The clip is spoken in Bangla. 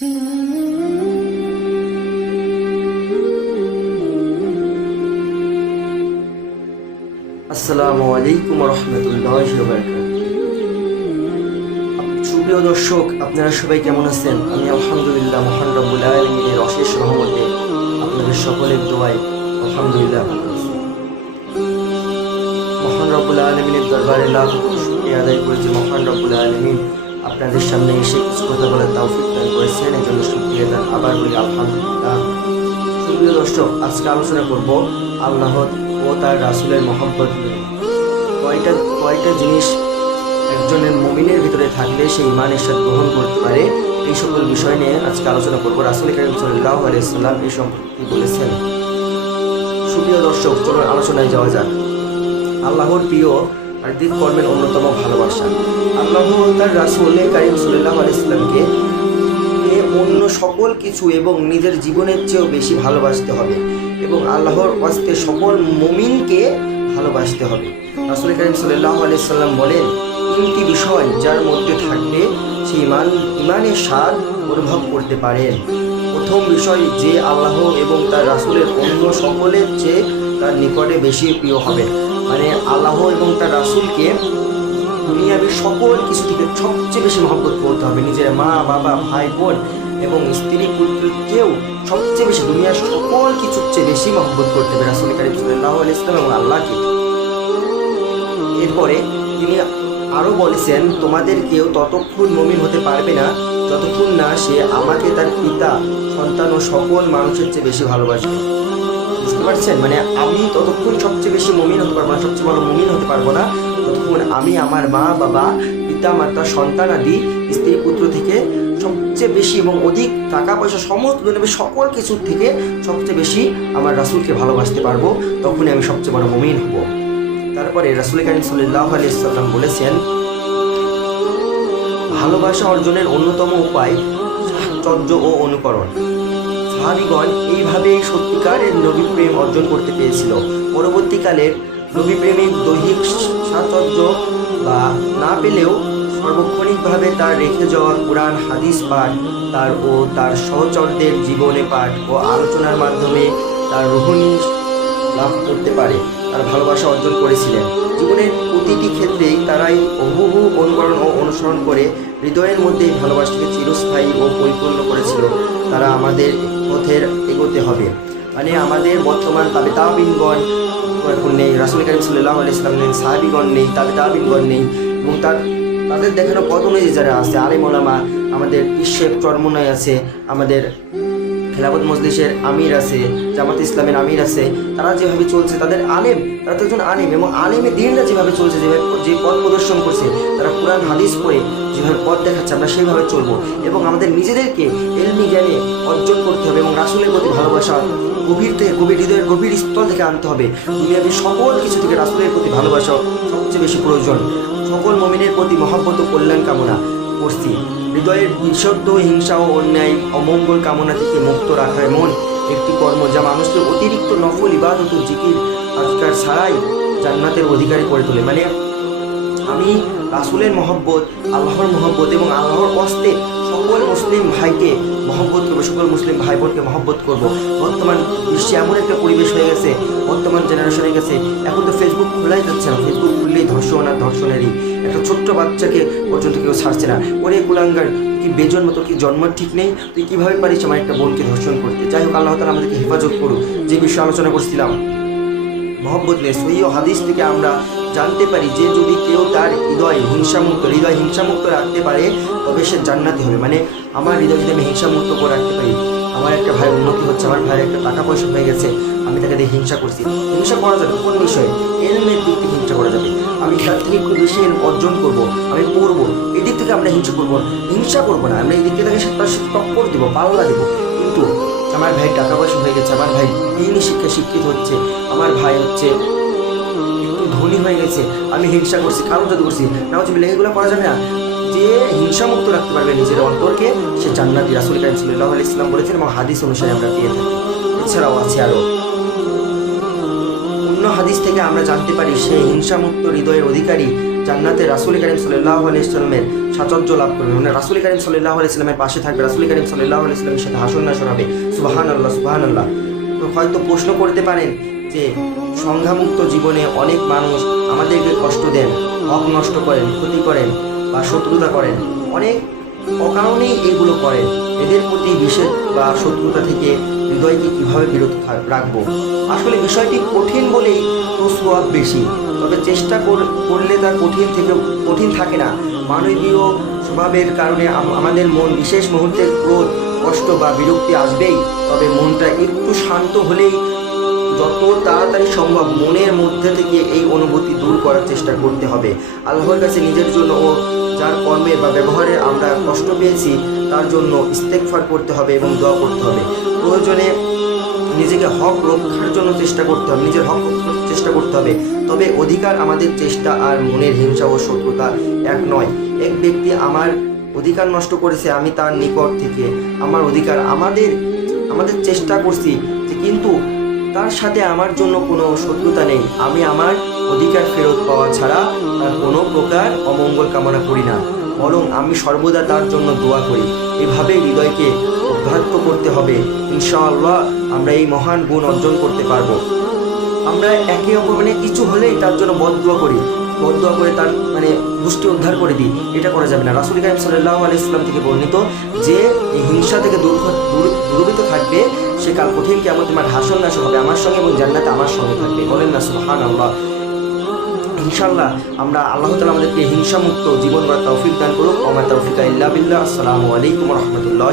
আসসালামু আলাইকুম রহমতুল্লাহ সুপ্রিয় দর্শক, আপনারা সবাই কেমন আছেন? আমি আলহামদুলিল্লাহ মহান রব্বুল আলমিনের অশেষ রহমতে আপনাদের সকলের দোয়াই আলহামদুলিল্লাহ। মহান রব্বুল আলমিনের দরবারে লাভ আদায় করেছি মহান রব্বুল আলমিন। আপনাদের সামনে এসে কিছু কথা বলার তৌফিক দান করেছেন। এই জন্য শুক্রিয়া দান আবার বলি, আলহামদুলিল্লাহ। সুপ্রিয় দর্শক, আজকে আলোচনা করব আল্লাহ ও তার রাসুলের মহব্বত নিয়ে। কয়টা কয়টা জিনিস একজনের মমিনের ভিতরে থাকলে সে ইমানের সাথে গ্রহণ করতে পারে, এই সকল বিষয় নিয়ে আজকে আলোচনা করব। রাসুল করিম সাল্লাহ আলাইসাল্লাম এই সম্পর্কে বলেছেন। সুপ্রিয় দর্শক, চলুন আলোচনায় যাওয়া যাক। আল্লাহর প্রিয় আর দিক কর্মের অন্যতম ভালোবাসা। আল্লাহ তার রাসুল করিম সাল্লাহ এ অন্য সকল কিছু এবং নিজের জীবনের চেয়েও বেশি ভালোবাসতে হবে এবং আল্লাহর ওয়াস্তে সকল মুমিনকে ভালোবাসতে হবে। রাসুল করিম সাল্লাহ আলাইসাল্লাম বলেন, তিনটি বিষয় যার মধ্যে থাকলে সে ইমান ইমানের স্বাদ অনুভব করতে পারেন প্রথম বিষয়, যে আল্লাহ এবং তার রাসুলের অন্য সকলের চেয়ে তার নিকটে বেশি প্রিয় হবে। মানে আল্লাহ এবং তার রাসুলকে দুনিয়াবি সকল কিছু থেকে সবচেয়ে বেশি মহব্বত করতে হবে। নিজের মা, বাবা, ভাই, বোন এবং স্ত্রী পুত্রকেও সবচেয়ে বেশি দুনিয়ার সকল কিছুর চেয়ে বেশি মহব্বত করতে হবে রাসুল কারিম সাল্লাহ ইসলাম এবং আল্লাহকে। এরপরে তিনি আরও বলেছেন, তোমাদের কেউ ততক্ষণ মমিন হতে পারবে না যতক্ষণ না সে আমাকে তার পিতা, সন্তান ও সকল মানুষের চেয়ে বেশি ভালোবাসবে পারছেন? মানে আমি ততক্ষণ সবচেয়ে বেশি মমিন হতে পারব না, সবচেয়ে বড় মমিন হতে পারব না। ততক্ষণ আমি আমার মা, বাবা, পিতা, মাতা, সন্তান আদি, স্ত্রী, পুত্র থেকে সবচেয়ে বেশি এবং অধিক টাকা, পয়সা, সমস্ত দুনিয়ার সকল কিছুর থেকে সবচেয়ে বেশি আমার রাসুলকে ভালোবাসতে পারব। তখনই আমি সবচেয়ে বড় মমিন হব। তারপরে রাসুল করিম সাল্লাহ আলিয়াল্লাম বলেছেন, ভালোবাসা অর্জনের অন্যতম উপায় সাহচর্য ও অনুকরণ। সাহাবিগণ এইভাবে সত্যিকারের নবী প্রেম অর্জন করতে পেরেছিল। পরবর্তীকালের নবী প্রেমিক দৈহিক সাহচর্য বা না পেলেও সার্বক্ষণিকভাবে তার রেখে যাওয়া কোরআন, হাদিস পাঠ, তার ও তার সহচরদের জীবনে পাঠ ও আলোচনার মাধ্যমে তার রোহণী লাভ করতে পারে, তার ভালোবাসা অর্জন করেছিলেন। জীবনের প্রতিটি ক্ষেত্রেই তারাই হুবহু অনুকরণ ও অনুসরণ করে হৃদয়ের মধ্যে ভালোবাসাকে চিরস্থায়ী ও পরিপূর্ণ করেছিল। তারা আমাদের পথের এগোতে হবে। মানে আমাদের বর্তমান তাবে তাবিনগণ এখন নেই, রাসুল করিম সাল্লাহ ইসলাম নেই, সাহাবিগণ নেই তাবে তাবিনগণ নেই এবং তার, তাদের দেখানো কত অনুযায়ী যারা আছে, আলিম আমাদের বিশ্বের চর্মনয় আছে, আমাদের খেলাফত মজলিসের আমির আছে, জামাত ইসলামের আমির আছে, তারা যেভাবে চলছে, তাদের আলেম, তারা তো একজন আলেম এবং আলেমে দিনরা যেভাবে চলছে, যেভাবে যে পথ প্রদর্শন করছে, তারা কোরআন, হাদিস পড়ে যেভাবে পথ দেখাচ্ছে, আমরা সেইভাবে চলবো এবং আমাদের নিজেদেরকে এলমি জ্ঞানে অর্জন করতে হবে এবং রাসুলের প্রতি ভালোবাসা গভীর থেকে, গভীর হৃদয়ের গভীর স্থল থেকে আনতে হবে। দুনিয়াবি সকল কিছু থেকে রাসুলের প্রতি ভালোবাসা সবচেয়ে বেশি প্রয়োজন। সকল মমিনের প্রতি মহাব্বত কল্যাণ কামনা। করছি হৃদয়ের বিশব্দ হিংসা ও অন্যায় অমঙ্গল কামনা থেকে মুক্ত রাখা এমন একটি কর্ম যা মানুষকে অতিরিক্ত নফল ইবাদত জিকির আজকার ছাড়াই জান্নাতের অধিকারী করে তোলে। মানে আমি রাসুলের মহব্বত, আল্লাহর মহব্বত এবং আল্লাহর অস্তে সকল মুসলিম ভাইকে মহব্বত করব, সকল মুসলিম ভাই বোনকে মহব্বত করব। বর্তমান বিশ্বে এমন একটা পরিবেশ হয়ে গেছে, বর্তমান জেনারেশন হয়ে গেছে, এখন তো ফেসবুক খোলাই যাচ্ছে না ফেসবুক খুললেই ধর্ষণ আর ধর্ষণেরই। একটা ছোট্ট বাচ্চাকে পর্যন্ত কেউ ছাড়ছে না। ওরে কুলাঙ্গার, কি বেজন মতো, কি জন্ম ঠিক নেই, তুই কীভাবে পারিস আমার একটা বোনকে ধর্ষণ করতে? যাই হোক, আল্লাহ তালা আমাদেরকে হেফাজত করুক। যে বিষয়ে আলোচনা করছিলাম, মহব্বত নিয়ে, সহি হাদিস থেকে আমরা জানতে পারি যে যদি কেউ তার হৃদয় হিংসামুক্ত হৃদয় হিংসামুক্ত রাখতে পারে, তবে সে জান্নাতি হবে। মানে আমার হৃদয় যদি আমি হিংসামুক্ত করে রাখতে পারি, আমার একটা ভাই উন্নতি হচ্ছে, আমার ভাইয়ের একটা টাকা পয়সা হয়ে গেছে, আমি তাকে দিয়ে হিংসা করছি। হিংসা করা যাবে কোন বিষয়ে? এলমের দিক থেকে হিংসা করা যাবে। আমি তার থেকে একটু বেশি অর্জন করব, আমি পড়ব এই দিক থেকে আমরা হিংসা করব। হিংসা করব না, আমরা এই দিক থেকে তাকে তার সাথে টক্কর দেবো, পাল্লা দেবো। কিন্তু আমার ভাই টাকা পয়সা হয়ে গেছে, আমার ভাই দিনই শিক্ষা শিক্ষিত হচ্ছে, আমার ভাই হচ্ছে ধনী হয়ে গেছে। আমি হিংসা করছি কারও যদি করছি। না হচ্ছে এগুলো করা যাবে না। যে হিংসামুক্ত রাখতে পারবে নিজের অন্তরকে, সে জান্নাতি রাসুল কারিম সাল্লাহ ইসলাম বলেছেন এবং হাদিস অনুসারে আমরা পেয়ে থাকি। এছাড়াও আছে আরও অন্য হাদিস থেকে আমরা জানতে পারি, সে হিংসামুক্ত হৃদয়ের অধিকারী জান্নাতে রাসুল করিম সাল্লাহ আলাইসলামের সাচর্য লাভ করবে। মানে রাসুল করিম সাল্লাহ আলাইসলামের পাশে থাকবে, রাসুল করিম সাল্লাহ আলাইসলামের সাথে হাসন নাসর হবে। সুবাহান আল্লাহ সুবাহান আল্লাহ হয়তো প্রশ্ন করতে পারেন যে সংখ্যামুক্ত জীবনে অনেক মানুষ আমাদেরকে কষ্ট দেন, হক নষ্ট করেন, ক্ষতি করেন বা শত্রুতা করেন। অনেক অকারণেই এগুলো করেন। এদের প্রতি বিশেষ বা শত্রুতা থেকে হৃদয়কে কীভাবে বিরত রাখব? আসলে বিষয়টি কঠিন বলেই সোয়াব বেশি। তবে চেষ্টা কর- করলে তা কঠিন থেকে কঠিন থাকে না। মানবীয় স্বভাবের কারণে আমাদের মন বিশেষ মুহূর্তে ক্রোধ, কষ্ট বা বিরক্তি আসবেই। তবে মনটা একটু শান্ত হলেই যত তাড়াতাড়ি সম্ভব মনের মধ্যে থেকে এই অনুভূতি দূর করার চেষ্টা করতে হবে। আল্লাহর কাছে নিজের জন্য ও যার কর্মে বা ব্যবহারে আমরা কষ্ট পেয়েছি, তার জন্য ইস্তেকফার করতে হবে এবং দোয়া করতে হবে। প্রয়োজনে নিজেকে হক রক্ষার জন্য চেষ্টা করতে হবে, নিজের হক চেষ্টা করতে হবে। তবে অধিকার আমাদের চেষ্টা আর মনের হিংসা ও শত্রুতা এক নয়। এক ব্যক্তি আমার অধিকার নষ্ট করেছে, আমি তার নিকট থেকে আমার অধিকার আমাদের আমাদের চেষ্টা করছি যে কিন্তু তার সাথে আমার জন্য কোনো শত্রুতা নেই। আমি আমার অধিকার ফেরত পাওয়া ছাড়া তার কোনো প্রকার অমঙ্গল কামনা করি না। বরং আমি সর্বদা তার জন্য দোয়া করি। এভাবে হৃদয়কে অভ্যাত্ত করতে হবে। ইনশাআল্লাহ আমরা এই মহান গুণ অর্জন করতে পারব। আমরা একে অপমানে কিছু হলেই তার জন্য বদ করি। বদদোয়া করে তার মানে দুষ্টি উদ্ধার করে দিই। এটা করা যাবে না। রাসুল কাইম সাল্লাহ আলি ইসলাম থেকে বর্ণিত যে হিংসা থেকে দূর দূর- দূরীভূত থাকবে, সে কাল কঠিন কেমন তোমার হাসন নাশ হবে, আমার সঙ্গে এবং জান্নাতে আমার সঙ্গে থাকবে। বলেন না সুহান আল্লাহ ইনশাল্লাহ আমরা আল্লাহ তালা আমাদেরকে হিংসামুক্ত জীবন গড়ার তৌফিক দান করুক। আমার তৌফিকা ইল্লা বিল্লাহ। আসসালামু আলাইকুম রহমতুল্লাহ